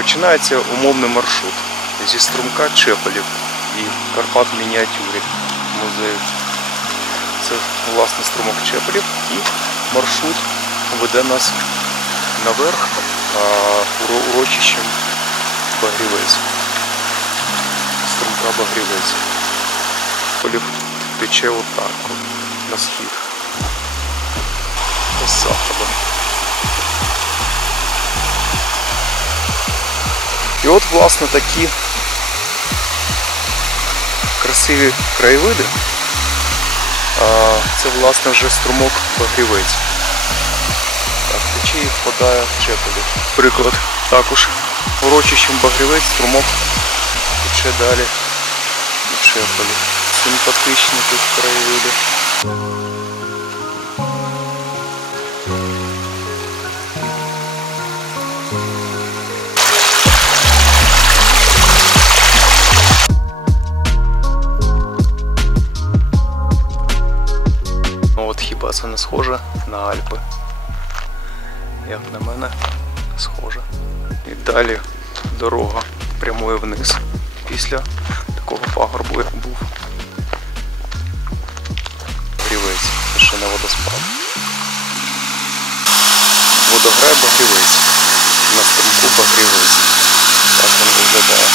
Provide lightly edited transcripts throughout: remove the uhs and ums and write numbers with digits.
Починається умовний маршрут зі струмка Чепелів і Карпат в мініатюрі музею. Це власне струмок Чепелів і маршрут веде нас наверх урочищем Багрівець. Струмка Багрівець. Чепелів тече отак на схід. З заходу. І от, власне, такі красиві краєвиди. Це, власне, вже струмок Багрівець. Так, тече і впадає в Чепелів. Приклад. Також урочищем Багрівець струмок тече далі в Чепелів. Симпатичні тут краєвиди. Хіба це не схоже на Альпи? Як на мене, схоже. І далі дорога прямує вниз після такого пагорбу, як був Багрівець. Це ще не водоспад. Водограй Багрівець. На струмку Багрівець. Так він виглядає.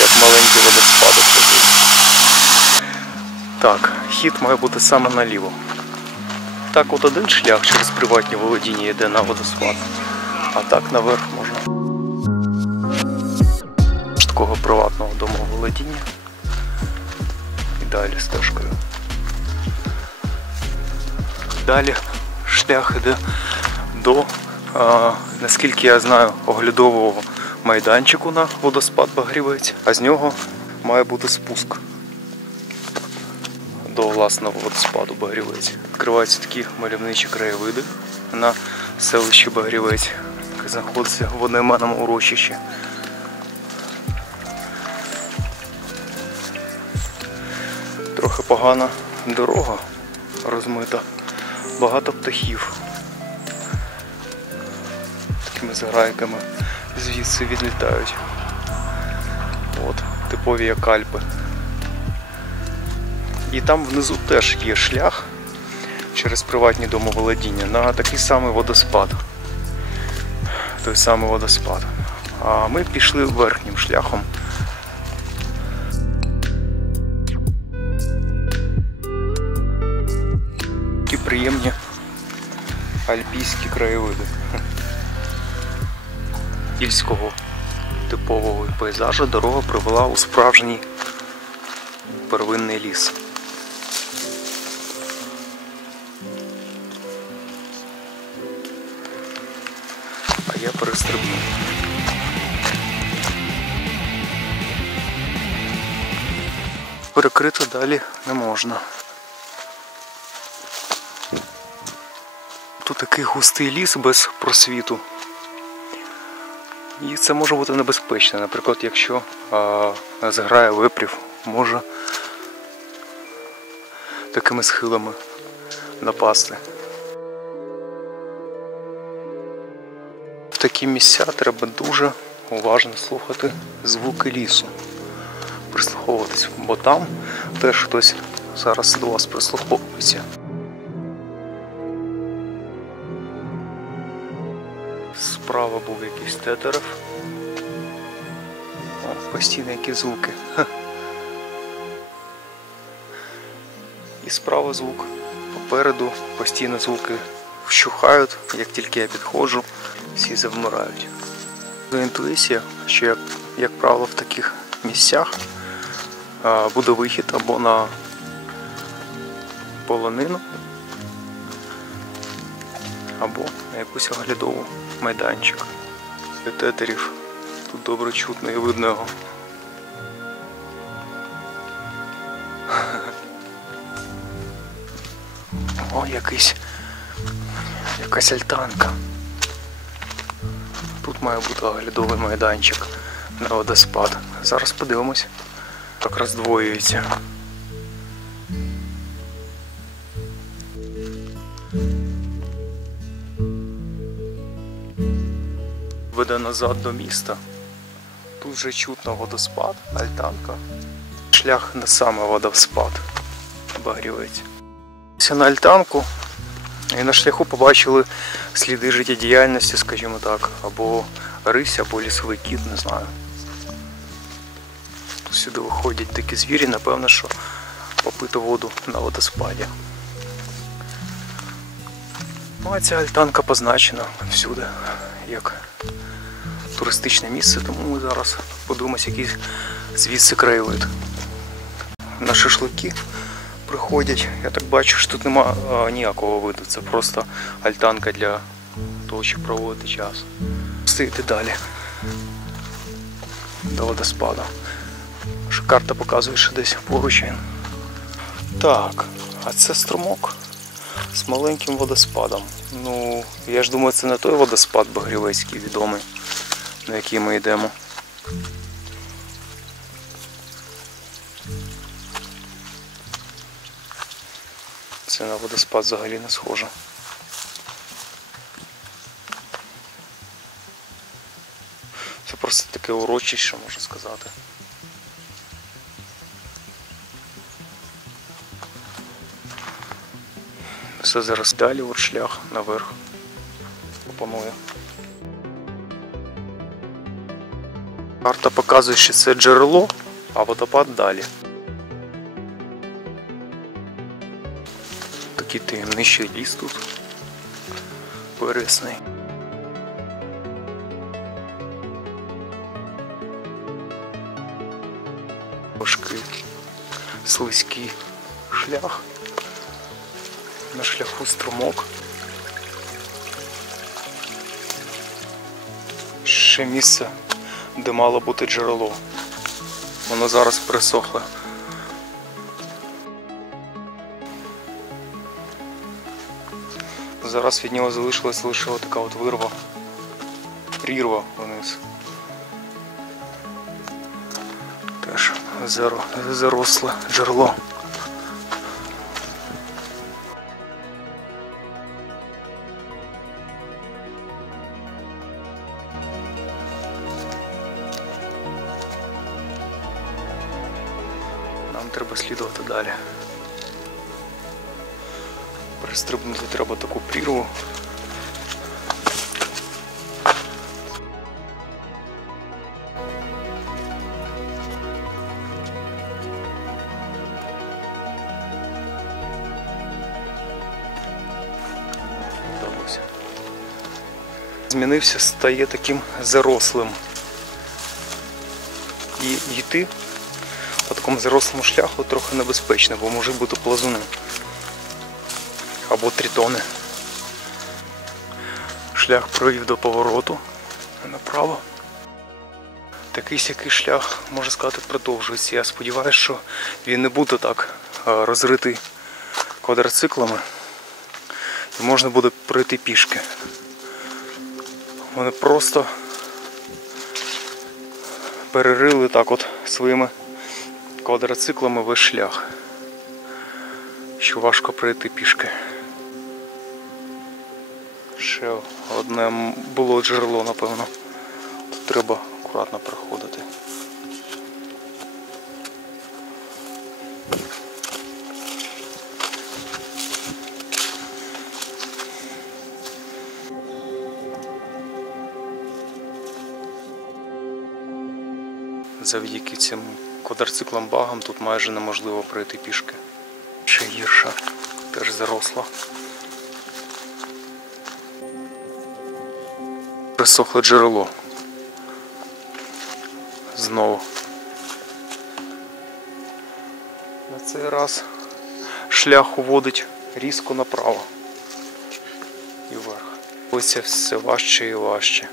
Як маленький водоспадок такий. Так, хід має бути саме наліво. Так от один шлях через приватні володіння йде на водоспад, а так наверх можна. З такого приватного домоволодіння і далі стежкою. Далі шлях йде до, наскільки я знаю, оглядового майданчику на водоспад Багрівець, а з нього має бути спуск до власного водоспаду Багрівець. Відкриваються такі мальовничі краєвиди на селищі Багрівець, яке знаходиться в одноіменному урочищі. Трохи погана дорога розмита, багато птахів. Такими зграйками звідси відлітають. От, типові як Альпи. І там внизу теж є шлях через приватні домоволодіння на такий самий водоспад. Той самий водоспад. А ми пішли верхнім шляхом. Такі приємні альпійські краєвиди. Ільського типового пейзажу дорога привела у справжній первинний ліс. А я перестрибну. Перекрити далі не можна. Тут такий густий ліс без просвіту. І це може бути небезпечно. Наприклад, якщо зграє випрів, може такими схилами напасти. В такі місця треба дуже уважно слухати звуки лісу, прислуховуватись, бо там теж хтось зараз до вас прислуховується. Справа був якийсь тетерев. О, постійно які звуки. Ха. І справа звук. Попереду постійно звуки вщухають, як тільки я підходжу, всі завмирають. Інтуїція, що, як правило, в таких місцях буде вихід або на полонину, або на якусь оглядову майданчик. Тетерів тут добре чутно і видно його. О, якась альтанка. Тут має бути оглядовий майданчик на водоспад. Зараз подивимось. Так роздвоюється. веде назад до міста. Тут вже чутно водоспад, альтанка. Шлях на саме водоспад Багрівець. На альтанку і на шляху побачили сліди життєдіяльності, скажімо так, або рись, або лісовий кіт, не знаю. Тут сюди виходять такі звірі, напевно, що попити воду на водоспаді. Ну а ця альтанка позначена всюди як туристичне місце, тому ми зараз подивимося, який звідси краєвид. На шашлики приходять, я так бачу, що тут нема ніякого виду, це просто альтанка для того, щоб проводити час. Стоїти далі до водоспаду. Карта показує, що десь поруч він. Так, а це струмок з маленьким водоспадом. Ну, я ж думаю, це не той водоспад Багрівецький відомий, на який ми йдемо. Це на водоспад взагалі не схоже. Це просто таке урочище, можна сказати. Все зараз далі, от шлях наверх. Пропоную. Карта показує, що це джерело, а водопад далі. Такий таємничий ліс тут. Пересний. Важкий, слизький шлях. На шляху струмок. Ще місце, де мало бути джерело. Воно зараз пересохле. Зараз від нього залишилась лише така от вирва, прірва вниз. Теж заросле джерело. Нам треба слідувати далі. Перестрибнути треба таку прірву. Вдалося. Змінився, стає таким зарослим. І йти по такому зарослому шляху трохи небезпечно, бо може бути плазуни. Або тритони. Шлях провів до повороту направо. Такий сякий шлях, можна сказати, продовжується. Я сподіваюся, що він не буде так розритий квадроциклами і можна буде пройти пішки. Вони просто перерили так от своїми квадроциклами весь шлях, що важко пройти пішки. Ще одне було джерело, напевно. Тут треба акуратно проходити. Завдяки цим квадроциклам-багам тут майже неможливо пройти пішки. Ще гірше, теж заросла. Присохле джерело. Знову. На цей раз шлях уводить різко направо і вверх. Ось це все важче і важче.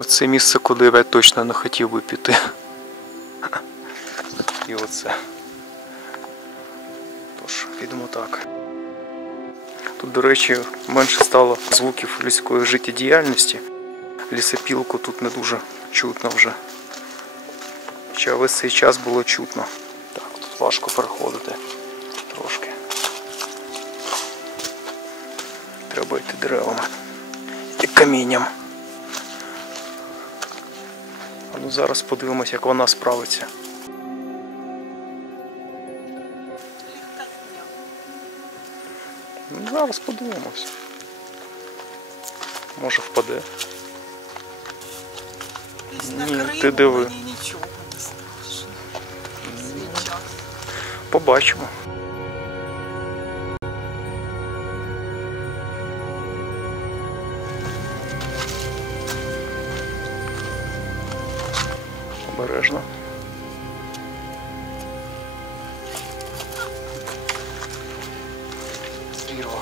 Оце місце, куди я точно не хотів би піти. І оце. Тож, підемо так. Тут, до речі, менше стало звуків людської життєдіяльності. Лісопілку тут не дуже чутно вже. Хоча весь цей час було чутно. Так, тут важко переходити трошки. Треба йти деревами. камінням. А ну зараз подивимось, як вона справиться. Ну, зараз подивимось. Може впаде. Ні, ти диви. Побачимо. Обережно. Зріло.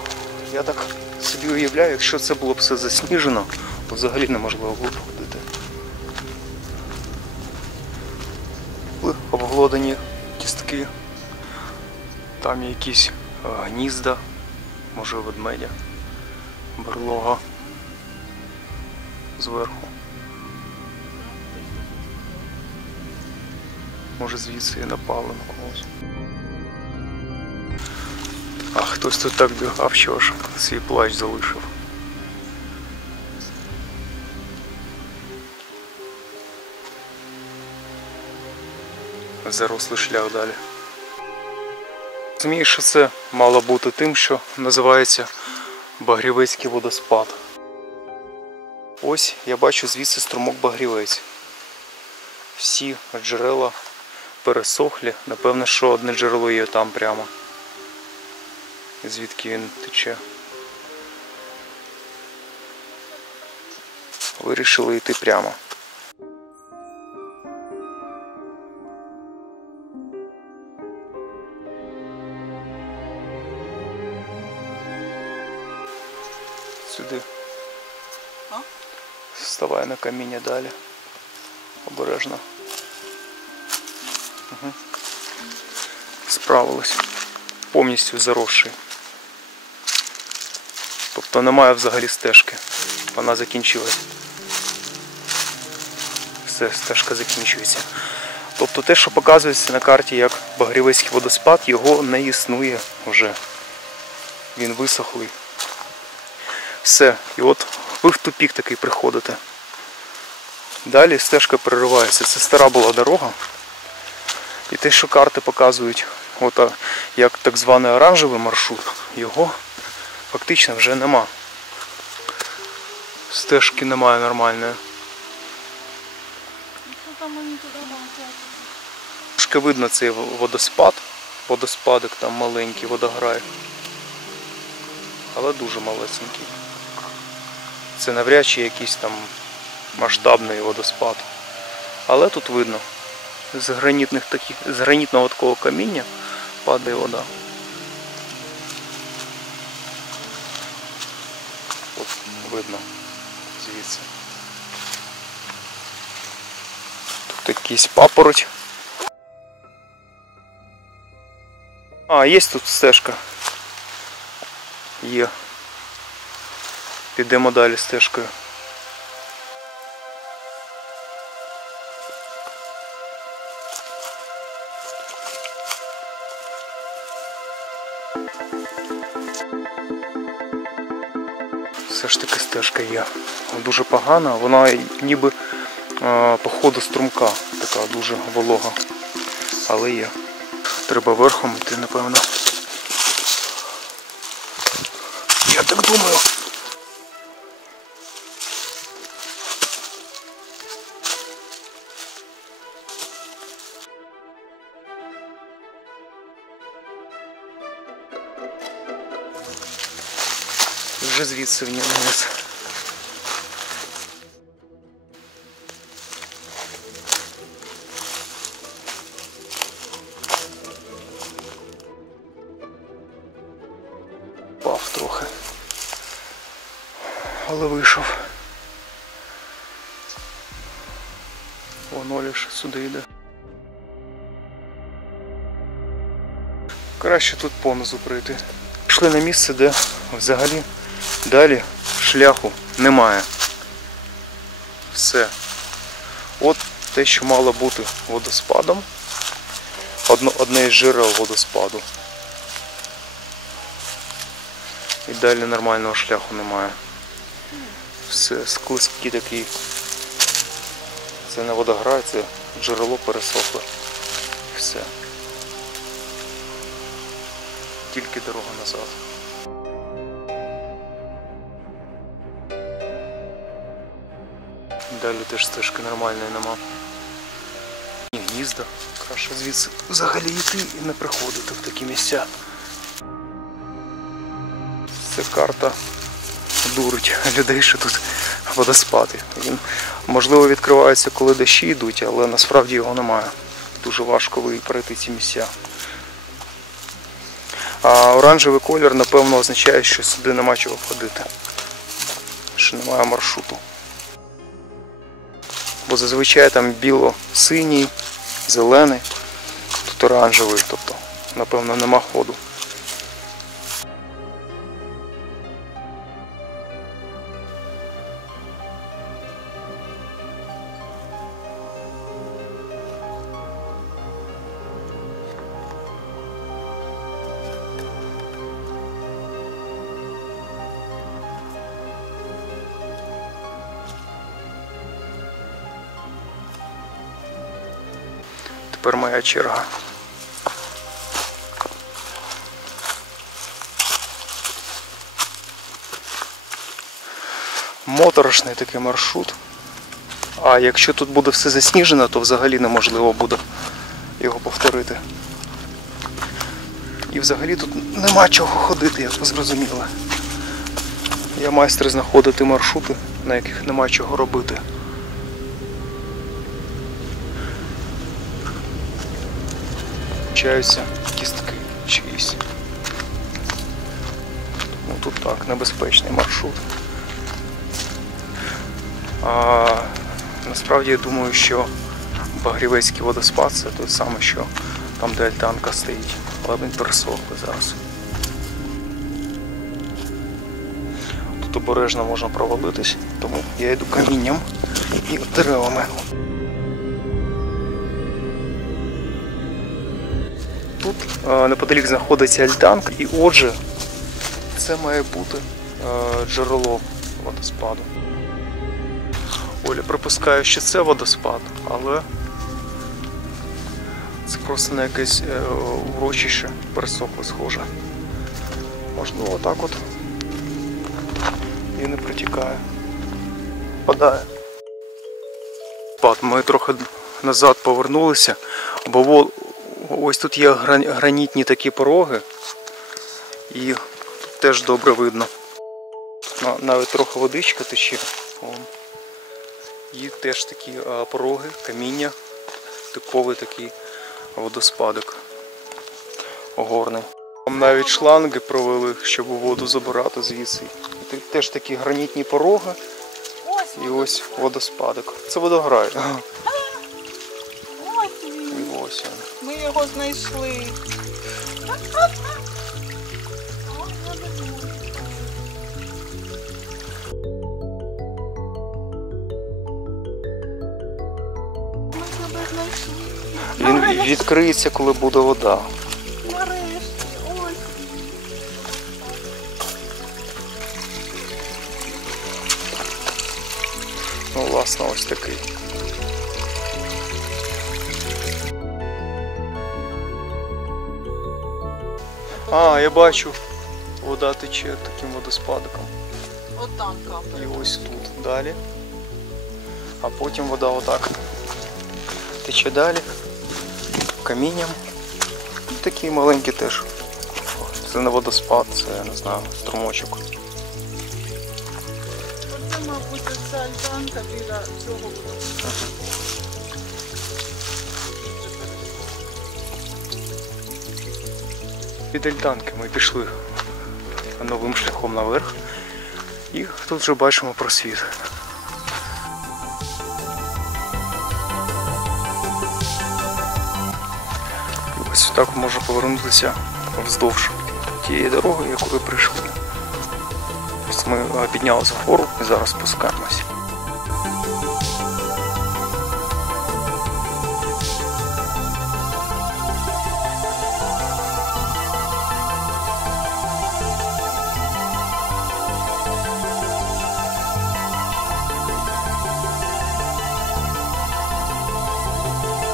Я так собі уявляю, якщо це було б все засніжено, то взагалі неможливо було б ходити. Обглодані кістки. Там є якісь гнізда, може ведмедя, берлога зверху. Може звідси і напали на когось. А хтось тут так бігав, що ж свій плащ залишив. Зарослий шлях далі. Розумію, що це мало бути тим, що називається Багрівецький водоспад. Ось я бачу звідси струмок Багрівець. Всі джерела пересохлі. Напевно, що одне джерело є там прямо. Звідки він тече. Вирішили йти прямо. Сюди. Вставай на каміння далі. Обережно. Угу. Справилась. Повністю заросший. Тобто немає взагалі стежки. Вона закінчилась. Все, стежка закінчується. Тобто те, що показується на карті як Багрівецький водоспад, його не існує вже. Він висохлий. Все. І от ви в тупік такий приходите. Далі стежка переривається. Це стара була дорога. І те, що карти показують, от, як так званий оранжевий маршрут, його фактично вже нема. Стежки немає нормальної. Трошки видно цей водоспад. Водоспадик там маленький, водограй. Але дуже малесенький. Це навряд чи якийсь там масштабний водоспад. Але тут видно. З гранітного такого каміння падає вода. От видно звідси. Тут якийсь папороть. А, є тут стежка. Є. Підемо далі стежкою. Все ж таки стежка є. Дуже погана, вона ніби по ходу струмка, така дуже волога. Але є. Треба верхом йти, напевно. Я так думаю. Вже звідси вниз. Пав трохи. Але вийшов. Воно лише сюди йде. Краще тут понизу пройти. Пішли на місце, де взагалі далі шляху немає. Все. От те, що мало бути водоспадом. Одне із джерел водоспаду. І далі нормального шляху немає. все склизький такий. Це не водограй, це джерело пересохло. Все. Тільки дорога назад. Далі теж стежки нормальної нема. І гнізда. Краще звідси взагалі йти і не приходити в такі місця. Це карта дурить людей, що тут водоспади. Він, можливо, відкривається, коли дощі йдуть, але насправді його немає. Дуже важко перейти ці місця. А оранжевий колір, напевно, означає, що сюди нема чого ходити. Що немає маршруту. Бо зазвичай там біло-синій, зелений, тут оранжевий, тобто, напевно, нема ходу. Тепер моя черга. Моторошний такий маршрут. А якщо тут буде все засніжено, то взагалі неможливо буде його повторити. І взагалі тут нема чого ходити, як ви зрозуміли. Я майстер знаходити маршрути, на яких нема чого робити. Включаються кістки чиїсь. Ну, тут так, небезпечний маршрут. Насправді я думаю, що Багрівецький водоспад це той самий, що там, де альтанка стоїть. Але він пересохлий зараз. Тут обережно можна провалитись, тому я йду камінням і деревами. Тут неподалік знаходиться альтанка, і отже, це має бути джерело водоспаду. Оля припускає, що це водоспад, але це просто на якесь урочище пересохле схоже. Можливо, отак от і не протікає. Падає. Ми трохи назад повернулися, бо ось тут є гранітні такі пороги, і тут теж добре видно. Навіть трохи водичка тече. І теж такі пороги, каміння, типовий такий водоспадок горний. Там навіть шланги провели, щоб воду забирати звідси. І теж такі гранітні пороги і ось водоспадок. Це водограй. Ось він. І ось він. Ми його знайшли. Він відкриється, коли буде вода. Нарешті, ось. Ну, власне, ось такий. Я бачу, вода тече таким водоспадиком. От там капає. І ось тут далі. А потім вода отак тече далі. Камінням. Такий маленький теж. Це не водоспад, це, я не знаю, струмочок. Оце, мабуть, ця альтанка біля цього водоспаду. Від альтанки ми пішли новим шляхом наверх. І тут вже бачимо просвіт. Ось так можна повернутися вздовж тієї дороги, якою прийшли. Ось ми піднялися вгору і зараз спускаємось.